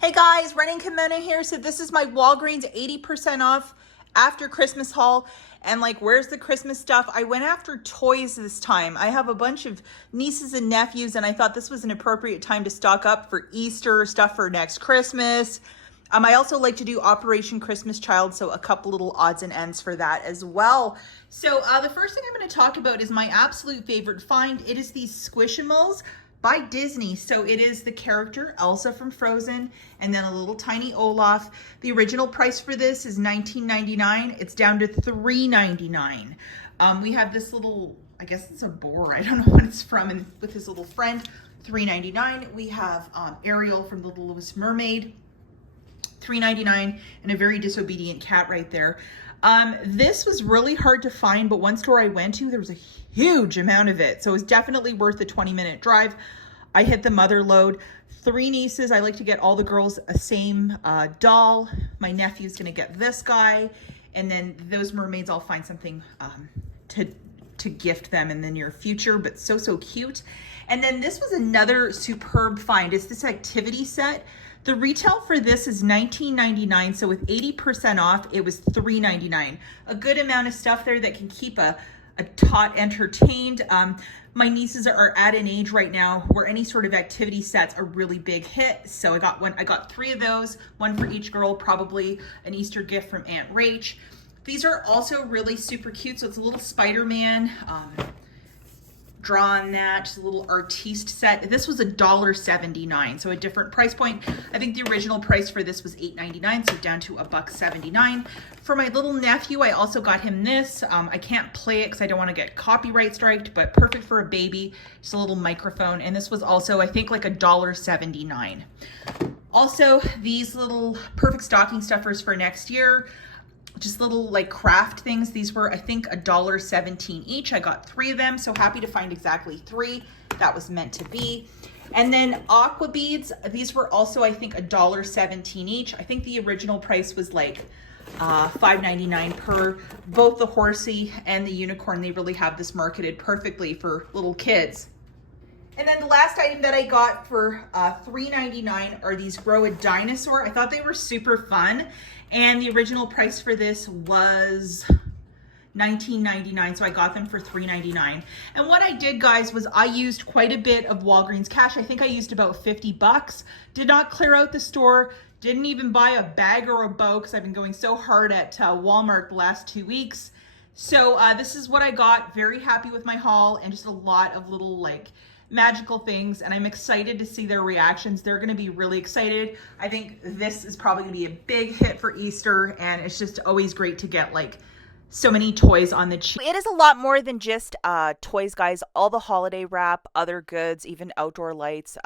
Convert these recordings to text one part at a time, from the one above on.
Hey guys, Running Kimono here. So this is my Walgreens 80% off after Christmas haul. And like, where's the Christmas stuff? I went after toys this time. I have a bunch of nieces and nephews, and I thought this was an appropriate time to stock up for Easter, stuff for next Christmas. I also like to do Operation Christmas Child, so a couple little odds and ends for that as well. So the first thing I'm going to talk about is my absolute favorite find. It is these Squishimals by Disney. So it is the character Elsa from Frozen and then a little tiny Olaf. The original price for this is $19.99. It's down to $3.99. We have this little, I guess it's a boar, I don't know what it's from, and with his little friend, $3.99. We have Ariel from The Littlest Mermaid, $3.99, and a very disobedient cat right there. This was really hard to find, but one store I went to, there was a huge amount of it. So it was definitely worth the 20-minute drive. I hit the mother load. 3 nieces. I like to get all the girls a same doll. My nephew's gonna get this guy. And then those mermaids, I'll find something to gift them in the near future, but so cute. And then this was another superb find. It's this activity set. The retail for this is $19.99, so with 80% off, it was $3.99. A good amount of stuff there that can keep a tot entertained. My nieces are at an age right now where any sort of activity set's a really big hit. So I got 3 of those, one for each girl, probably an Easter gift from Aunt Rach. These are also really super cute. So it's a little Spider-Man, draw on that, just a little artiste set. This was $1.79, so a different price point. I think the original price for this was $8.99, so down to $1.79. For my little nephew, I also got him this. I can't play it because I don't want to get copyright striked, but perfect for a baby. Just a little microphone, and this was also, I think, like $1.79. Also, these little perfect stocking stuffers for next year. Just little like craft things. These were, I think, $1.17 each. I got 3 of them, so happy to find exactly 3. That was meant to be. And then aqua beads. These were also, I think, $1.17 each. I think the original price was like $5.99 per. Both the horsey and the unicorn, they really have this marketed perfectly for little kids. And then the last item that I got for $3.99 are these Grow a Dinosaur. I thought they were super fun. And the original price for this was $19.99, so I got them for $3.99. And what I did, guys, was I used quite a bit of Walgreens cash. I think I used about 50 bucks. Did not clear out the store. Didn't even buy a bag or a bow because I've been going so hard at Walmart the last 2 weeks. So this is what I got. Very happy with my haul and just a lot of little like magical things, and I'm excited to see their reactions. They're going to be really excited. I think this is probably going to be a big hit for Easter, and it's just always great to get like so many toys on the cheap. It is a lot more than just toys, guys. All the holiday wrap, other goods, even outdoor lights,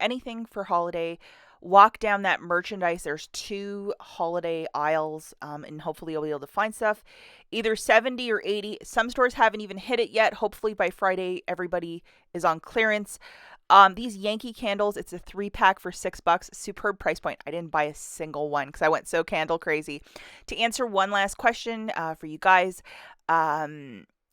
anything for holiday. Walk down that merchandise. There's 2 holiday aisles, and hopefully you'll be able to find stuff either 70 or 80. Some stores haven't even hit it yet. Hopefully by Friday, everybody is on clearance. These Yankee candles, it's a 3-pack for $6. Superb price point. I didn't buy a single one because I went so candle crazy. To answer one last question for you guys,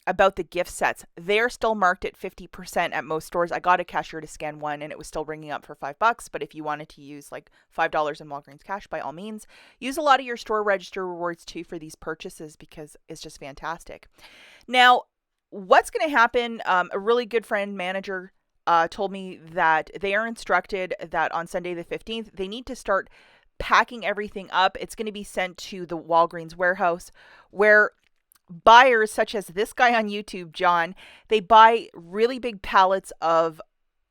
about the gift sets, they're still marked at 50% at most stores. I got a cashier to scan one and it was still ringing up for $5. But if you wanted to use like $5 in Walgreens cash, by all means, use a lot of your store register rewards too for these purchases because it's just fantastic. Now, what's going to happen? A really good friend manager told me that they are instructed that on Sunday the 15th, they need to start packing everything up. It's going to be sent to the Walgreens warehouse where buyers such as this guy on YouTube, John, they buy really big pallets of,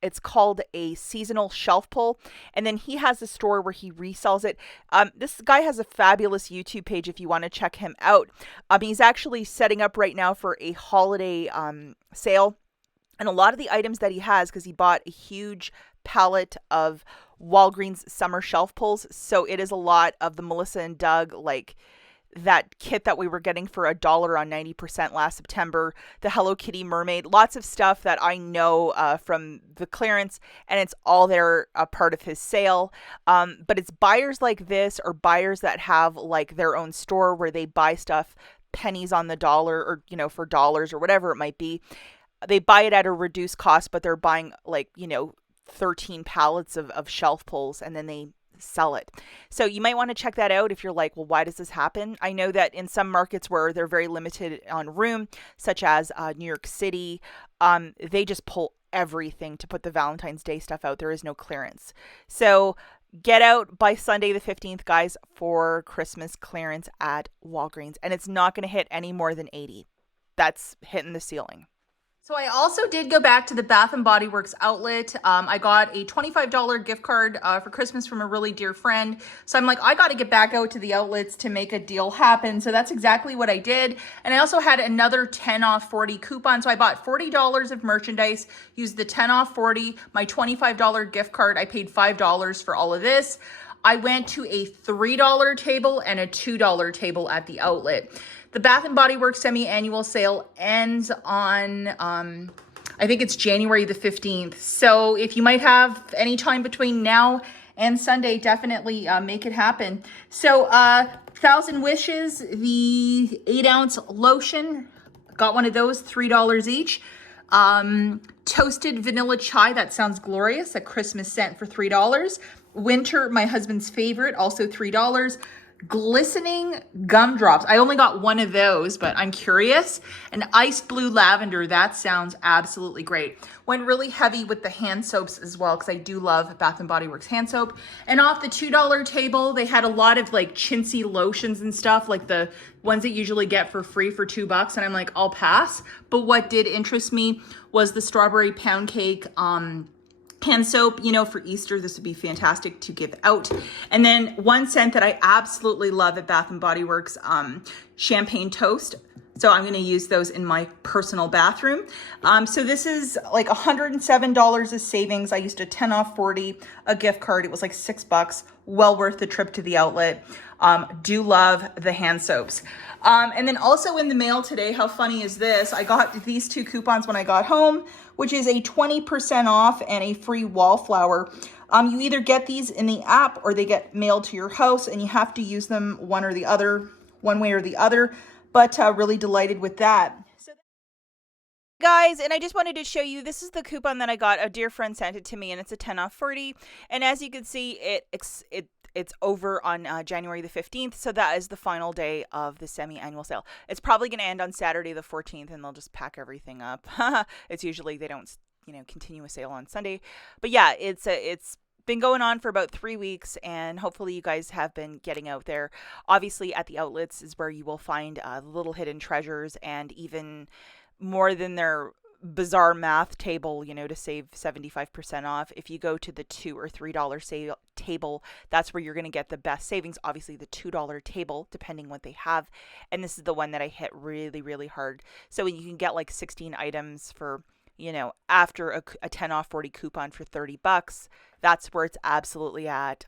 it's called a seasonal shelf pull, and then he has a store where he resells it. This guy has a fabulous YouTube page if you want to check him out. He's actually setting up right now for a holiday sale, and a lot of the items that he has, because he bought a huge pallet of Walgreens summer shelf pulls, so it is a lot of the Melissa and Doug, like that kit that we were getting for $1 on 90% last September, the Hello Kitty mermaid, lots of stuff that I know from the clearance, and it's all there a part of his sale. But it's buyers like this or buyers that have like their own store where they buy stuff pennies on the dollar or, for dollars or whatever it might be. They buy it at a reduced cost, but they're buying 13 pallets of shelf pulls, and then they sell it. So you might want to check that out if you're like, well, why does this happen? I know that in some markets where they're very limited on room, such as New York City, they just pull everything to put the Valentine's Day stuff out. There is no clearance. So get out by Sunday the 15th, guys, for Christmas clearance at Walgreens. And it's not going to hit any more than 80. That's hitting the ceiling. So I also did go back to the Bath & Body Works outlet. I got a $25 gift card for Christmas from a really dear friend. So I'm like, I got to get back out to the outlets to make a deal happen. So that's exactly what I did. And I also had another 10 off 40 coupon. So I bought $40 of merchandise, used the 10 off 40, my $25 gift card. I paid $5 for all of this. I went to a $3 table and a $2 table at the outlet. The Bath & Body Works semi-annual sale ends on, I think it's January the 15th. So if you might have any time between now and Sunday, definitely make it happen. So 1,000 Wishes, the 8-ounce lotion, got one of those, $3 each. Toasted vanilla chai, that sounds glorious, a Christmas scent for $3. Winter, my husband's favorite, also $3. Glistening gumdrops. I only got one of those, but I'm curious. And ice blue lavender, that sounds absolutely great. Went really heavy with the hand soaps as well, because I do love Bath & Body Works hand soap. And off the $2 table, they had a lot of like chintzy lotions and stuff, like the ones that you usually get for free for $2. And I'm like, I'll pass. But what did interest me was the strawberry pound cake hand soap. You know, for Easter, this would be fantastic to give out. And then one scent that I absolutely love at Bath & Body Works, champagne toast. So I'm going to use those in my personal bathroom. So this is like $107 of savings. I used a 10 off 40, a gift card. It was like $6. Well worth the trip to the outlet. Do love the hand soaps. And then also in the mail today, how funny is this? I got these 2 coupons when I got home, which is a 20% off and a free wallflower. You either get these in the app or they get mailed to your house, and you have to use them one way or the other. But really delighted with that. Guys, and I just wanted to show you, this is the coupon that I got. A dear friend sent it to me, and it's a 10 off 40. And as you can see, it's over on January the 15th. So that is the final day of the semi-annual sale. It's probably going to end on Saturday the 14th, and they'll just pack everything up. It's usually, they don't, continue a sale on Sunday. But yeah, it's been going on for about 3 weeks, and hopefully you guys have been getting out there. Obviously at the outlets is where you will find little hidden treasures, and even more than their bizarre math table, to save 75% off. If you go to the $2 or $3 sale table, that's where you're going to get the best savings. Obviously the $2 table, depending what they have. And this is the one that I hit really, really hard. So you can get like 16 items for, after a 10 off 40 coupon for $30. That's where it's absolutely at.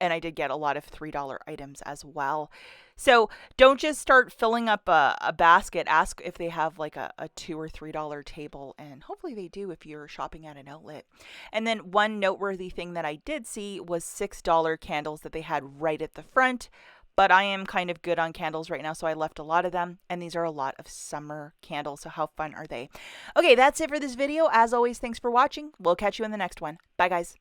And I did get a lot of $3 items as well. So don't just start filling up a basket. Ask if they have like a $2 or $3 table, and hopefully they do if you're shopping at an outlet. And then one noteworthy thing that I did see was $6 candles that they had right at the front. But I am kind of good on candles right now, so I left a lot of them. And these are a lot of summer candles, so how fun are they? Okay, that's it for this video. As always, thanks for watching. We'll catch you in the next one. Bye, guys.